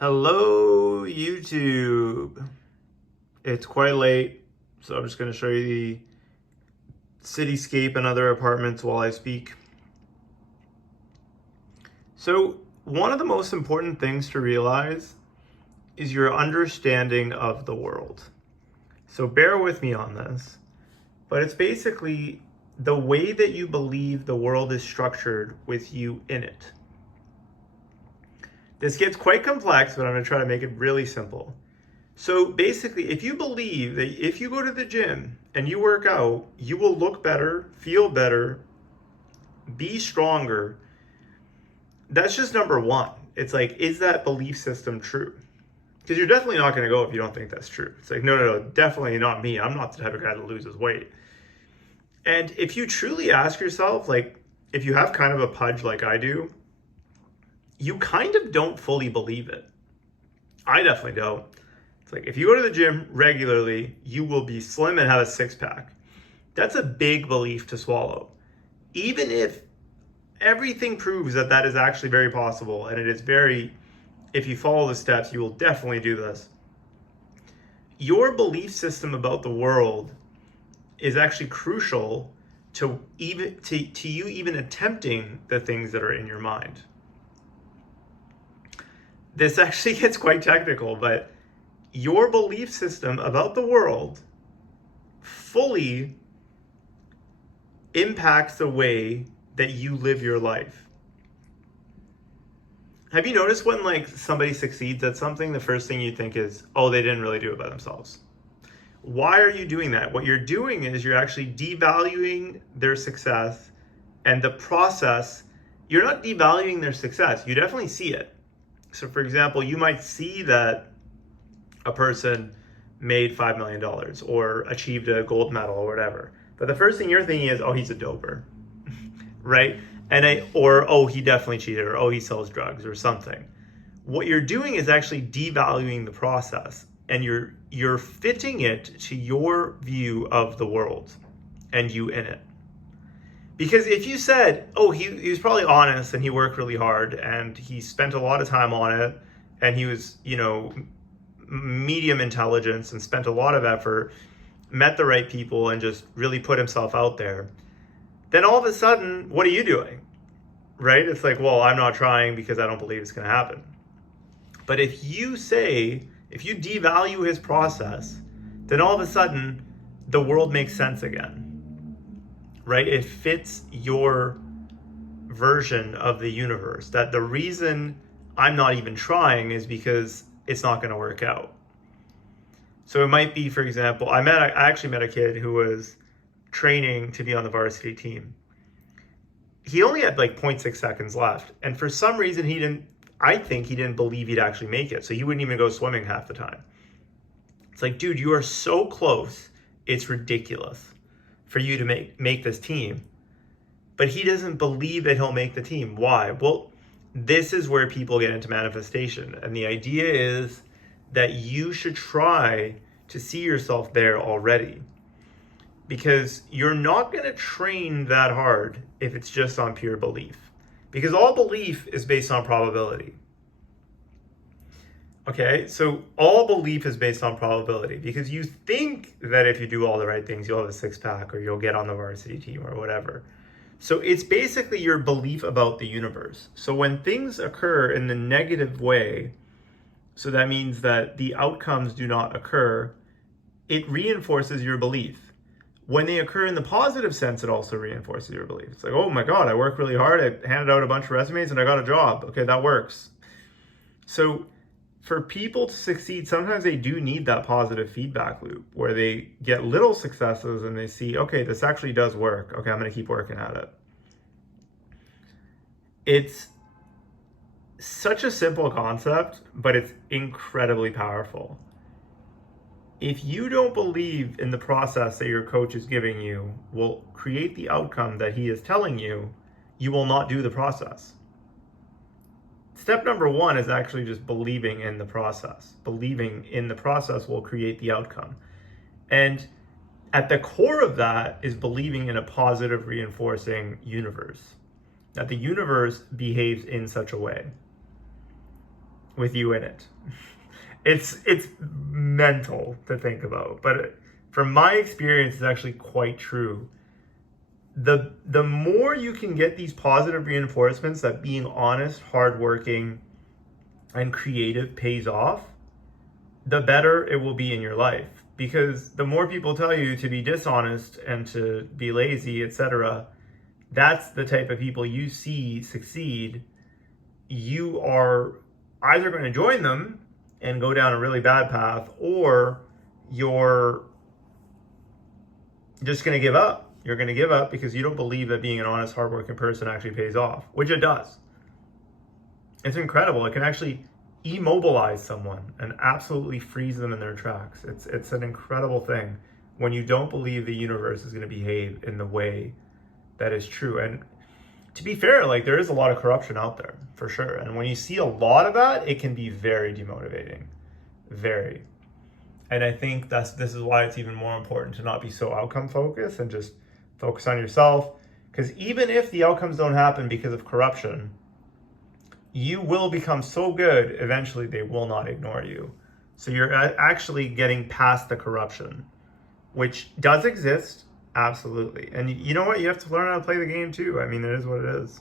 Hello, YouTube. It's quite late, so I'm just going to show you the cityscape and other apartments while I speak. So, one of the most important things to realize is your understanding of the world. So, bear with me on this, but it's basically the way that you believe the world is structured with you in it. This gets quite complex, but I'm going to try to make it really simple. So basically, if you believe that if you go to the gym and you work out, you will look better, feel better, be stronger, that's just number one. It's like, is that belief system true? Because you're definitely not going to go if you don't think that's true. It's like, no, definitely not me. I'm not the type of guy that loses weight. And if you truly ask yourself, like, if you have kind of a pudge like I do, you kind of don't fully believe it. I definitely don't. It's like if you go to the gym regularly, you will be slim and have a six-pack. That's a big belief to swallow. Even if everything proves that that is actually very possible, and it is very, if you follow the steps, you will definitely do this. Your belief system about the world is actually crucial to you even attempting the things that are in your mind. This actually gets quite technical, but your belief system about the world fully impacts the way that you live your life. Have you noticed when like somebody succeeds at something, the first thing you think is, oh, they didn't really do it by themselves? Why are you doing that? What you're doing is you're actually devaluing their success and the process. You're not devaluing their success. You definitely see it. So for example, you might see that a person made $5 million or achieved a gold medal or whatever. But the first thing you're thinking is, oh, he's a doper, right? Or, oh, he definitely cheated, or, oh, he sells drugs or something. What you're doing is actually devaluing the process, and you're fitting it to your view of the world and you in it. Because if you said, oh, he was probably honest and he worked really hard and he spent a lot of time on it and he was, medium intelligence and spent a lot of effort, met the right people and just really put himself out there, then all of a sudden, what are you doing? Right? It's like, well, I'm not trying because I don't believe it's going to happen. But if you devalue his process, then all of a sudden the world makes sense again. Right? It fits your version of the universe. That the reason I'm not even trying is because it's not going to work out. So it might be, for example, I actually met a kid who was training to be on the varsity team. He only had like 0.6 seconds left. And for some reason, I think he didn't believe he'd actually make it. So he wouldn't even go swimming half the time. It's like, dude, you are so close. It's ridiculous for you to make this team. But he doesn't believe that he'll make the team. Why? Well, this is where people get into manifestation. And the idea is that you should try to see yourself there already. Because you're not going to train that hard if it's just on pure belief. Because all belief is based on probability. Okay, so all belief is based on probability because you think that if you do all the right things, you'll have a six-pack or you'll get on the varsity team or whatever. So it's basically your belief about the universe. So when things occur in the negative way, so that means that the outcomes do not occur, it reinforces your belief. When they occur in the positive sense, it also reinforces your belief. It's like, oh my God, I worked really hard. I handed out a bunch of resumes and I got a job. Okay, that works. So for people to succeed, sometimes they do need that positive feedback loop where they get little successes and they see, okay, this actually does work. Okay, I'm going to keep working at it. It's such a simple concept, but it's incredibly powerful. If you don't believe in the process that your coach is giving you will create the outcome that he is telling you, you will not do the process. Step number one is actually just believing in the process. Believing in the process will create the outcome. And at the core of that is believing in a positive reinforcing universe. That the universe behaves in such a way. with you in it. It's mental to think about, but from my experience, it's actually quite true. The more you can get these positive reinforcements that being honest, hardworking, and creative pays off, the better it will be in your life. Because the more people tell you to be dishonest and to be lazy, etc., that's the type of people you see succeed. You are either going to join them and go down a really bad path, or you're just going to give up. You're going to give up because you don't believe that being an honest, hardworking person actually pays off, which it does. It's incredible. It can actually immobilize someone and absolutely freeze them in their tracks. It's an incredible thing when you don't believe the universe is going to behave in the way that is true. And to be fair, like, there is a lot of corruption out there for sure. And when you see a lot of that, it can be very demotivating. Very. And I think this is why it's even more important to not be so outcome focused and just focus on yourself. Because even if the outcomes don't happen because of corruption, you will become so good, eventually they will not ignore you. So you're actually getting past the corruption, which does exist, absolutely. And you know what? You have to learn how to play the game too. I mean, it is what it is.